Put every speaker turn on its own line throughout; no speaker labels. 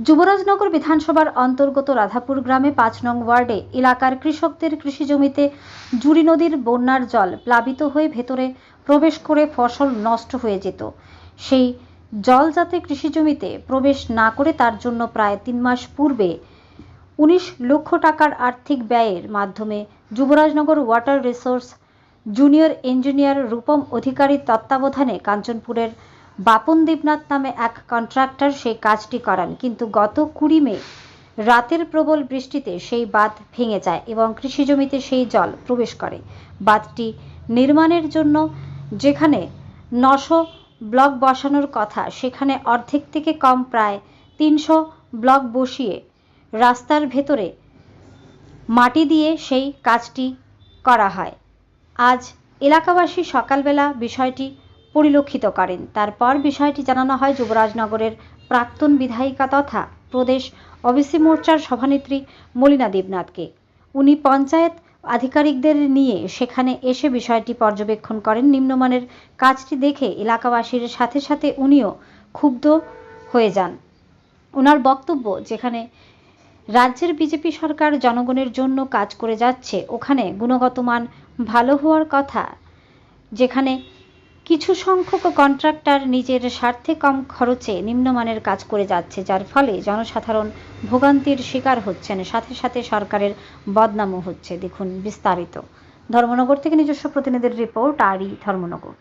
যুবরাজনগর বিধানসভার অন্তর্গত রাধাপুর গ্রামে পাঁচ নং ওয়ার্ডে এলাকার কৃষকদের কৃষি জমিতে জুড়ি নদীর বন্যার জল প্লাবিত হয়ে ভেতরে প্রবেশ করে ফসল নষ্ট হয়ে যেত। সেই জল যাতে কৃষি জমিতে প্রবেশ না করে তার জন্য প্রায় তিন মাস পূর্বে উনিশ লক্ষ টাকার আর্থিক ব্যয়ের মাধ্যমে Yubarajnagar water resource junior engineer Rupam অধিকারীর তত্ত্বাবধানে কাঞ্চনপুরের বাপন দেবনাথ নামে এক কন্ট্রাক্টর সেই কাজটি করান। কিন্তু গত কুড়ি মে, রাতের প্রবল বৃষ্টিতে সেই বাঁধ ভেঙে যায় এবং কৃষি জমিতে সেই জল প্রবেশ করে। বাঁধটি নির্মাণের জন্য যেখানে নশো ব্লক বসানোর কথা, সেখানে অর্ধেক থেকে কম প্রায় তিনশো ব্লক বসিয়ে রাস্তার ভেতরে মাটি দিয়ে সেই কাজটি করা হয়। আজ এলাকাবাসী সকালবেলা বিষয়টি পরিলক্ষিত করেন। তারপর বিষয়টি জানানো হয় যুবরাজনগরের প্রাক্তন বিধায়িকা তথা প্রদেশ ওবিসি মোর্চার সভানেত্রী মলিনা দেবনাথকে। উনি পঞ্চায়েত আধিকারিকদের নিয়ে সেখানে এসে বিষয়টি পর্যবেক্ষণ করেন। নিম্নমানের কাজটি দেখে এলাকাবাসীর সাথে সাথে উনিও ক্ষুব্ধ হয়ে যান। ওনার বক্তব্য, যেখানে রাজ্যের বিজেপি সরকার জনগণের জন্য কাজ করে যাচ্ছে, ওখানে গুণগত মান ভালো হওয়ার কথা, যেখানে কিছু সংখ্যক কন্ট্রাক্টর নিজের স্বার্থে কম খরচে নিম্নমানের কাজ করে যাচ্ছে যার ফলে জনসাধারণ ভোগান্তির শিকার হচ্ছেন। সাথে সাথে সরকারের বদনামও হচ্ছে। দেখুন বিস্তারিত। ধর্মনগর থেকে নিজস্ব প্রতিনিধির রিপোর্ট আরই ধর্মনগর।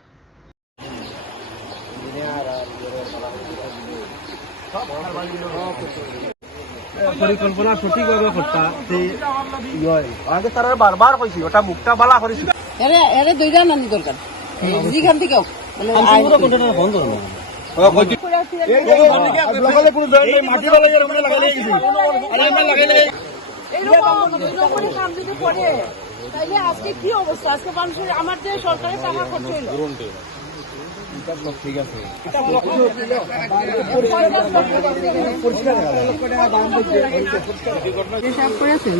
পরিকল্পনা সঠিকভাবে করতা
আগে তারা বারবার কইছি ওটা মুখটা বালা করেছি
এরে এরে দুইটা নানি দরকার। যেখান থেকে হোক মানে
তাইলে আজকে কি অবস্থা আজকে মানুষের আমার যে সরকারের টাকা খরচ হইল
হিসাব করেছেন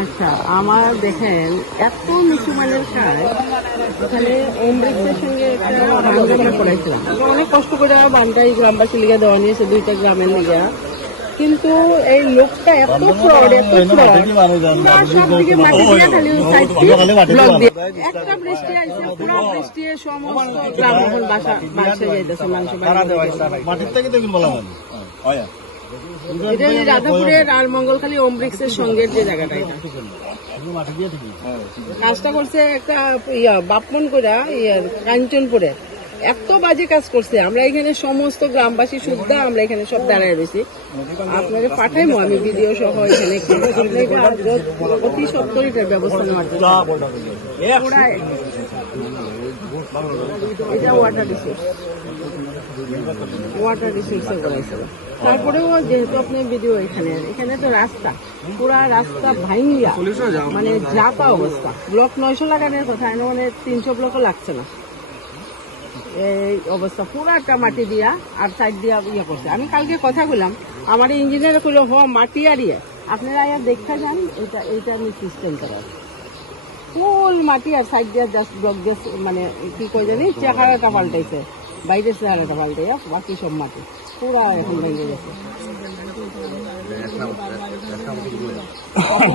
আচ্ছা আমার দেখেন এত নিচু মানের কাজ এখানে অমৃতের সঙ্গে একটা করাইছিলাম অনেক কষ্ট করে বানটাই গ্রামবাসী লিগে দেওয়া নিয়েছে দুইটা গ্রামের লিগে। কিন্তু এই লোকটা এত ফ্রড এত ফ্রড মাটি খালি একটা বৃষ্টি আইছে পুরো বৃষ্টি সমস্ত গ্রাম এখন বাসা বাসা যাইতেছে মানুষ
মাটির থেকে দেখুন বলা মানে
এটা রাধাপুরের আর মঙ্গলখালী অমৃক্সের সঙ্গের যে জায়গাটা এটা। কাজটা করছে একটা ইয়া বাপমন করে ইয়ার কাঞ্চনপুরে। এত বাজে কাজ করছে। আমরা এখানে সমস্ত গ্রামবাসী শুদ্ধা আমরা এখানে সব দাঁড়ায় রয়েছি। আপনাকে পাঠাইবো আমি ভিডিও সহ এখানে। অতি সত্তরিটার ব্যবস্থা নেওয়ার জন্য। এটা ওয়াটার রিসোর্স ওয়াটার রিসোর্সে তারপরেও যেহেতু আপনি ভিডিও এখানে এখানে তো রাস্তা। পুরা রাস্তা ভাঙ্গিয়া। মানে যাতা অবস্থা। ব্লক নয়শো লাগানোর কথা, এনে মানে তিনশো ব্লকও লাগছে না। এই অবস্থা। পুরাটা মাটি দিয়া আর সাইড দিয়া ইয়ে করছে। আমি কালকে কথা বললাম। আমার ইঞ্জিনিয়ার কইলো, হ, মাটি আর ইয়ে। আপনারা আয়া দেখা যান, এটা এইটা আমি সিস্টেম করা ফুল মাটি আর সাইড দিয়ে জাস্ট ব্লক মানে কি কই জানি, চেহারাটা পাল্টাইছে। বাইরের চেহারাটা পাল্টাইয়া বাকি সব মাটি। পুরা এখন ভেঙে গেছে।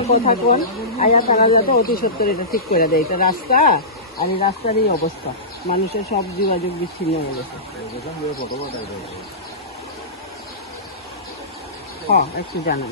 কথা কোন আয়া তারা যাতে অতি সত্তর এটা ঠিক করে দেয়। এটা রাস্তা আর এই রাস্তার এই অবস্থা। মানুষের সব যোগাযোগ বিচ্ছিন্ন হয়ে গেছে। হ্যাঁ একটু জানান।